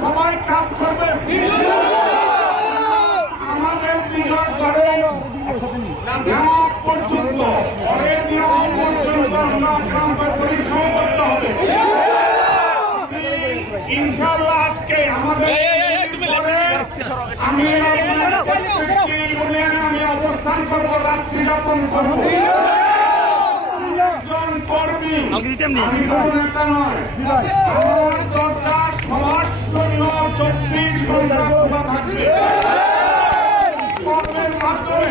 সবাই কাজ করবে আমাদের বিভাগ করে পর্যন্ত পর্যন্ত আমি অবস্থান করব রাত্রি যাপন করব একজন কর্মী। আমি কোনো নেতা নয়। আমার চর্চা সবার জন্য চব্বিশ ঘণ্টা খোলা থাকবে। কর্মের মাধ্যমে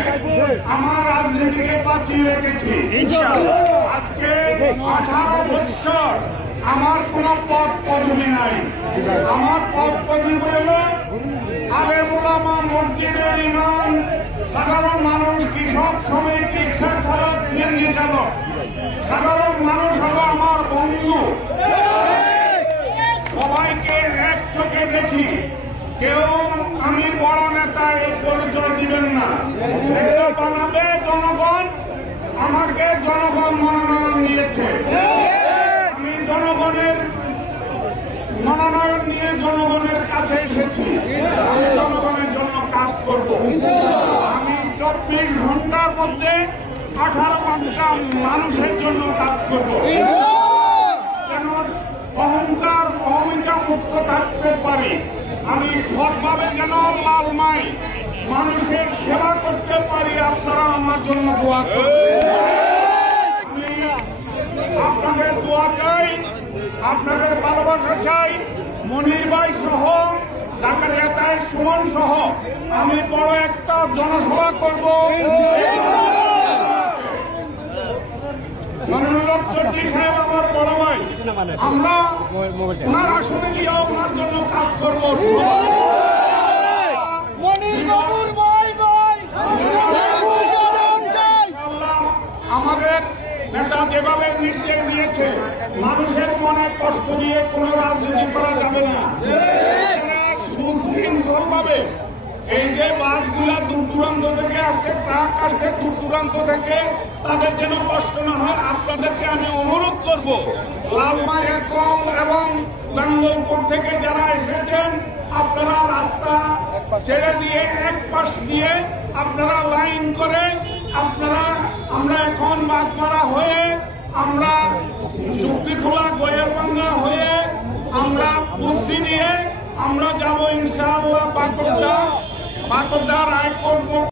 আমার রাজনীতিকে বাঁচিয়ে রেখেছি। আজকে আঠারো বছর আমার কোনো পদ পদবি নাই। আমার পদ পদবি হল আরে মোলামা মসজিদের ইমাম সাধারণ মানুষ কৃষক শ্রমিক রিক্সা চালক সিএনজি সাধারণ মানুষ হলো আমার বন্ধু। সবাইকে এক চোখে দেখি। কেউ আমি বড় নেতা, এই পরিচয় দিবেন না। বানাবে জনগণ, আমাকে জনগণ মনোনয়ন দিয়েছে। আমি জনগণের মনোনয়ন নিয়ে জনগণের কাছে এসেছি। জনগণের জন্য কাজ করব। আমি চব্বিশ ঘণ্টার মধ্যে আঠারো ঘণ্টা মানুষের জন্য কাজ করব। অহংকার, অহমিকা মুক্ত থাকতে পারি। আমি সৎভাবে যেন লালমাই মানুষের সেবা করতে পারি, আপনারা আমার জন্য দোয়া আমি আপনাদের দোয়া চাই, আপনাদের ভালোবাসা চাই। মনির ভাই সহ জাকারিয়া তাই সুমন সহ, আমি বড় একটা জনসভা করব মনোনয়ন চৌধুরী সাহেব আমার বড় ভাই আমরা ওনার আসনে গিয়ে ওনার জন্য কাজ করব। মনির বাবুর ভাই ভাই। ইনশাআল্লাহ আমাদের নেতা যেভাবে নির্দেশ দিয়েছে মানুষের মনে কষ্ট দিয়ে কোনো রাজনীতি করা যাবে না। সুশৃঙ্খল ভাবে এই যে বাসগুলা দূর দূরান্ত থেকে আসছে ট্রাক আসছে, দূর দূরান্ত থেকে, তাদের যেন কষ্ট না হয়, আপনাদেরকে আমি অনুরোধ করব। লালমাইয়ের কম এবং বেঙ্গলপুর থেকে যারা এসেছেন, আপনারা রাস্তা ছেড়ে দিয়ে এক পাশ দিয়ে আপনারা লাইন করে আপনারা, আমরা এখন বাগমারা হয়ে আমরা চুক্তি খোলা গোয়েরবাঙ্গা হয়ে আমরা কুস্তি দিয়ে আমরা যাব ইনশাআল্লাহ বাগডা বাগডা রায়কোট